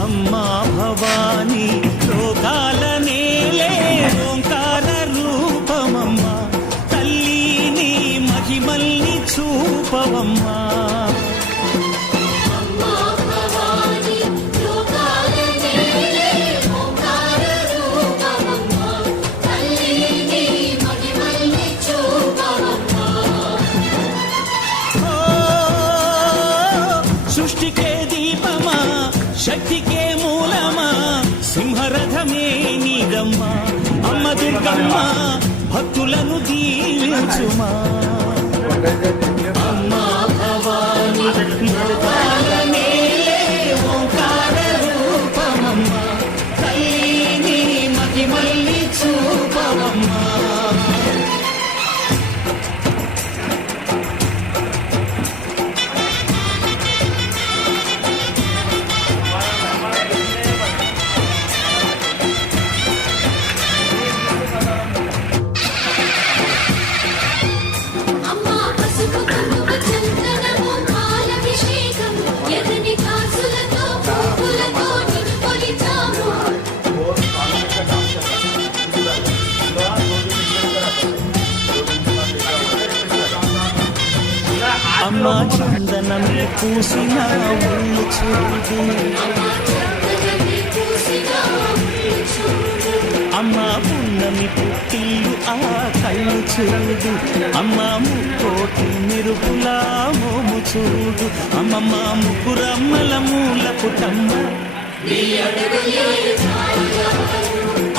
అమ్మా భవానీ లోకాల నేలే ఓంకార రూపమమ్మా, తల్లిని మహిమల్ని చూపవమ్మా. సృష్టికే దీపమా, శక్తికే మూలమా, సింహరథమే నీదమ్మా. అమ్మ దుర్గమ్మ భక్తులను దీవించుమా. అమ్మా భవానీ లోకాల నేలే ఓంకార రూపమమ్మా, తల్లిని మహిమల్ని చూపవమ్మా. అమ్మా చందనమే పూసిన ఒళ్ళు చూడు, అమ్మా పున్నమి పుట్టిల్లు ఆ కళ్ళు చూడు, అమ్మా ముక్కోటి మెరుపులా మోము చూడు, అమ్మమ్మ ముగ్గురమ్మల మూల పుటమ్మ.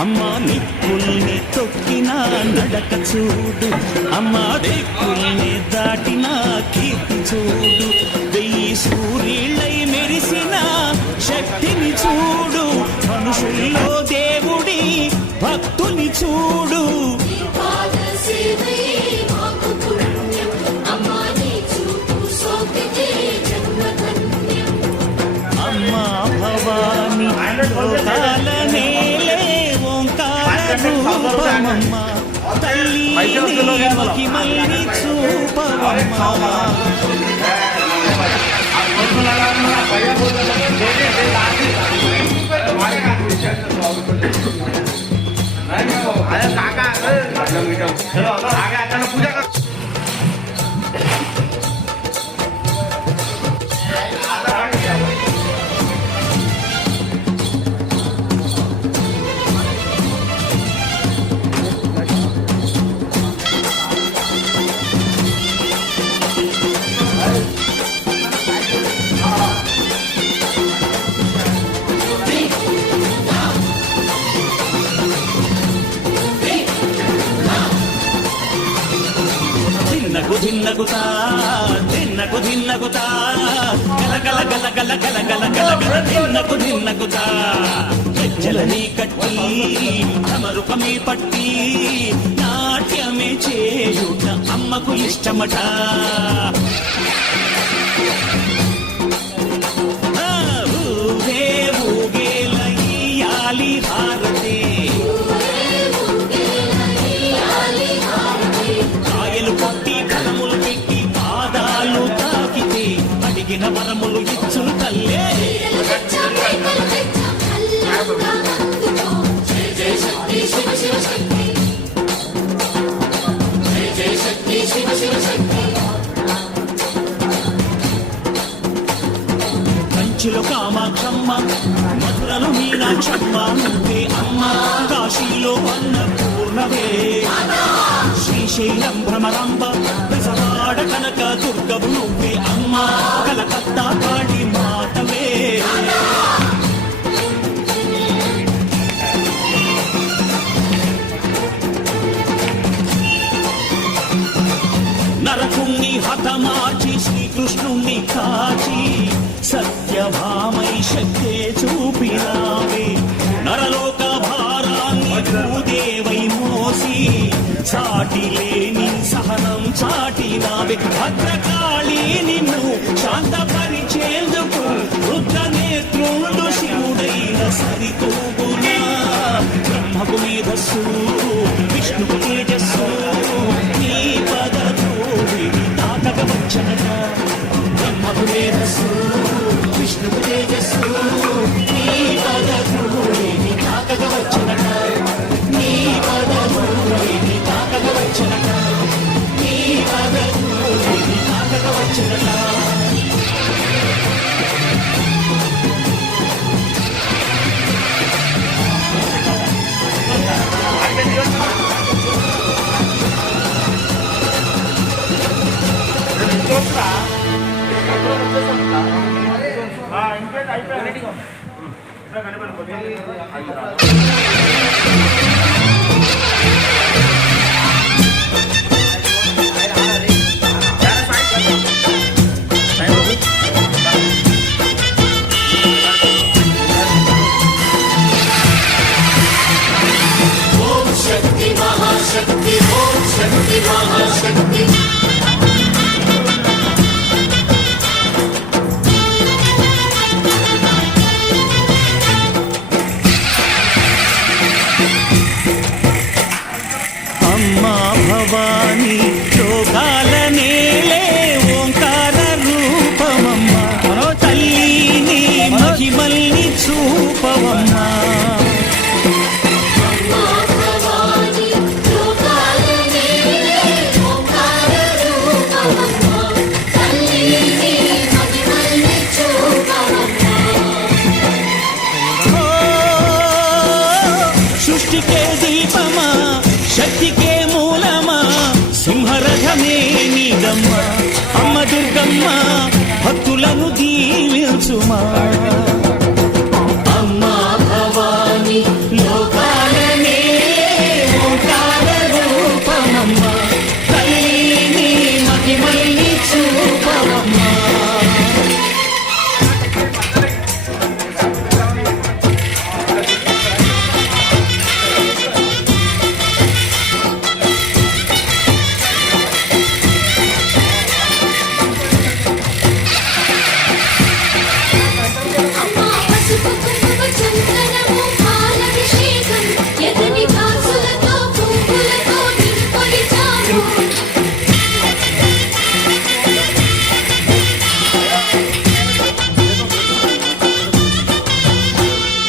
అమ్మా నిప్పుల్ని తొక్కిన నడక చూడు, అమ్మా దిక్కుల్ని దాటిన కీర్తి చూడు, వెయ్యి సూర్యులై మెరిసిన శక్తిని చూడు, మనుషుల్లో దేవుడి భక్తుని చూడు. అమ్మా భవానీ లోకాల నేలే ఓంకార రూపమమ్మా, తల్లిని మహిమల్ని చూపవమ్మా. ధిన్నగుతా ధిన్నగు ధిన్నగుతా గల గల గల గల గల గల గల ధిన్నగు ధిన్నగుతా. గజ్జలని కట్టి తమరుపమే పట్టి నాట్యమే చేయుట అమ్మకు ఇష్టమట. ఊగే ఊగేల ఇయ్యాలి హారతి, కాయలు కొట్టి కలములు పెట్టి పాదాలు తాకితే అడిగిన వరములు ఇచ్చును తల్లే. కంచిలో కామాక్షమ్మ, మధురను మీనాక్షమ్మ నువ్వే అమ్మ, కాశీలో అన్నపూర్ణవే, శ్రీశైలం భ్రమరాంబ, బెజవాడ కనక దుర్గవు నువ్వే అమ్మ, కలకత్తా కాళీ మాతవే. నరకుణ్ణి హత హతమార్చి శ్రీకృష్ణుణ్ణి కాచి సత్యభామై శక్తే చూపినావే నరలోక భారాన్ని భూదేవై మోసి సాటి లేని సహనం చాటినావే భద్రకాళి నిన్ను శాంతపరిచేందుకు రుద్ర నేత్రుడు శివుడైన సరితూగునా బ్రహ్మకు మేధస్సు విష్ణుకు తేజస్సు నీ పదధూళిని తాకక వచ్చనట బ్రహ్మకు మేధస్సు విష్ణుకు తేజస్సు నీ పదధూళిని తాకక వచ్చనట నీ పదధూళిని తాకక వచ్చనట నీ పదధూళిని తాకక వచ్చనట महाशक्ति ओम शक्ति महाशक्ति అమ్మా భవాని లోకాల నేలే ఓంకార రూపమమ్మా తల్లిని మహిమల్ని చూపవమ్మా సృష్టికే దీపమా శక్తికే మూలమా సింహరథమే నీదమ్మ అమ్మ దుర్గమ్మ భక్తులను దీవించుమా అమ్మా భవాని లోకాలనే ఓంకార రూపమమ్మ తల్లిని మహిమల్ని చూపవమ్మా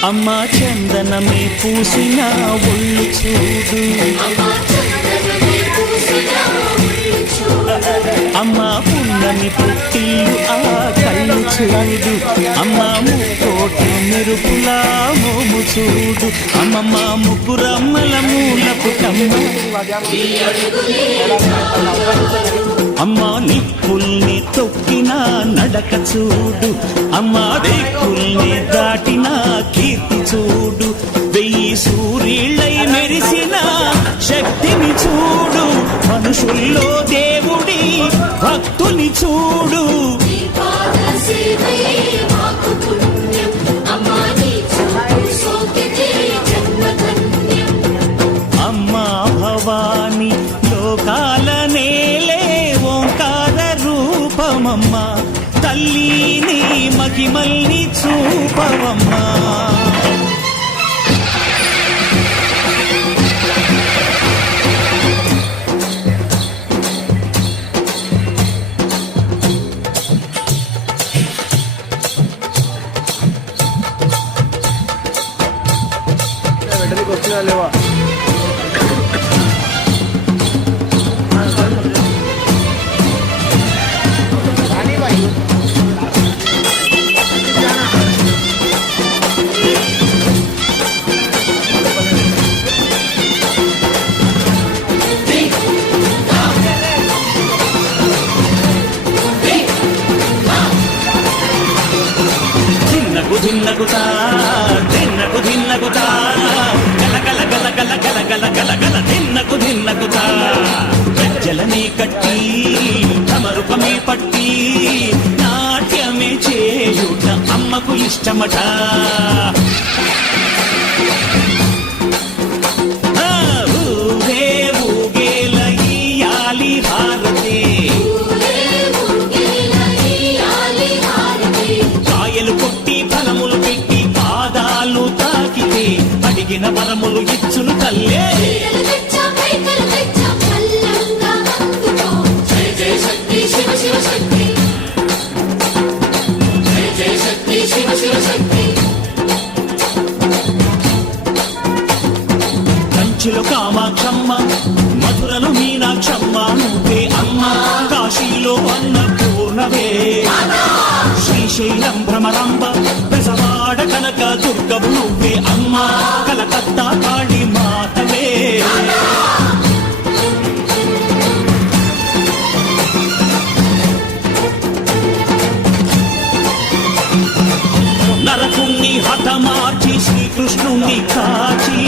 అమ్మా చందనమే పూసిన ఒళ్ళు చూడు అమ్మా పున్నమి పుట్టిల్లు ఆ కళ్ళు చూడు అమ్మా ముక్కోటి మెరుపులా మోము చూడు అమ్మమ్మ ముగ్గురమ్మల మూల పుట్టమ్మ అమ్మా నిప్పుల్ని తొక్కిన నడక చూడు అమ్మా దిక్కుల్ని దాటిన కీర్తి చూడు వెయ్యి సూర్యుళ్ళై మెరిసిన శక్తిని చూడు మనుషుల్లో దేవుడి భక్తుని చూడు అమ్మా భవాని లోకాల నేలే ఓంకార రూపమమ్మ తల్లిని మహిమల్ని చూపవమ్మా లేవా ధిన్నగుతా ధిన్నగుతా గల గల గల గల గల గల గల గల ధిన్నగుతా గజ్జలని కట్టి తమరు పరుపమే పట్టి నాట్యమే చేయుట అమ్మకు ఇష్టమట. ఊరే ఊగేల ఇయ్యాలి హారతి, కాయలు కొట్టి ఫలములు పెట్టి పాదాలు తాకితే అడిగిన వరములు ఇచ్చును తల్లే. జయ జయ శక్తి శివ శివ శక్తి, జయ జయ శక్తి శివ శివ శక్తి. కంచిలో కామాక్షమ్మ, మధురలో మీనాక్షమ్మ నువ్వే అమ్మ, కాశీలో అన్నపూర్ణవే, శ్రీశైలం భ్రమరాంబ, బెజవాడ కనక దుర్గవు నువ్వే అమ్మ, కలకత్తా కాళీ మాతవే. నరకుణ్ణి హతమార్చి శ్రీకృష్ణుణ్ణి కాచి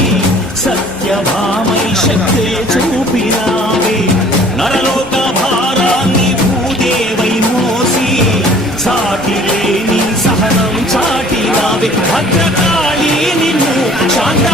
సత్యభామై శక్తే చూపినావే, నరలోక భారాన్ని భూదేవై మోసి సాటి లేని సహనం చాటినావే. భద్రకాళి నిన్ను శాంత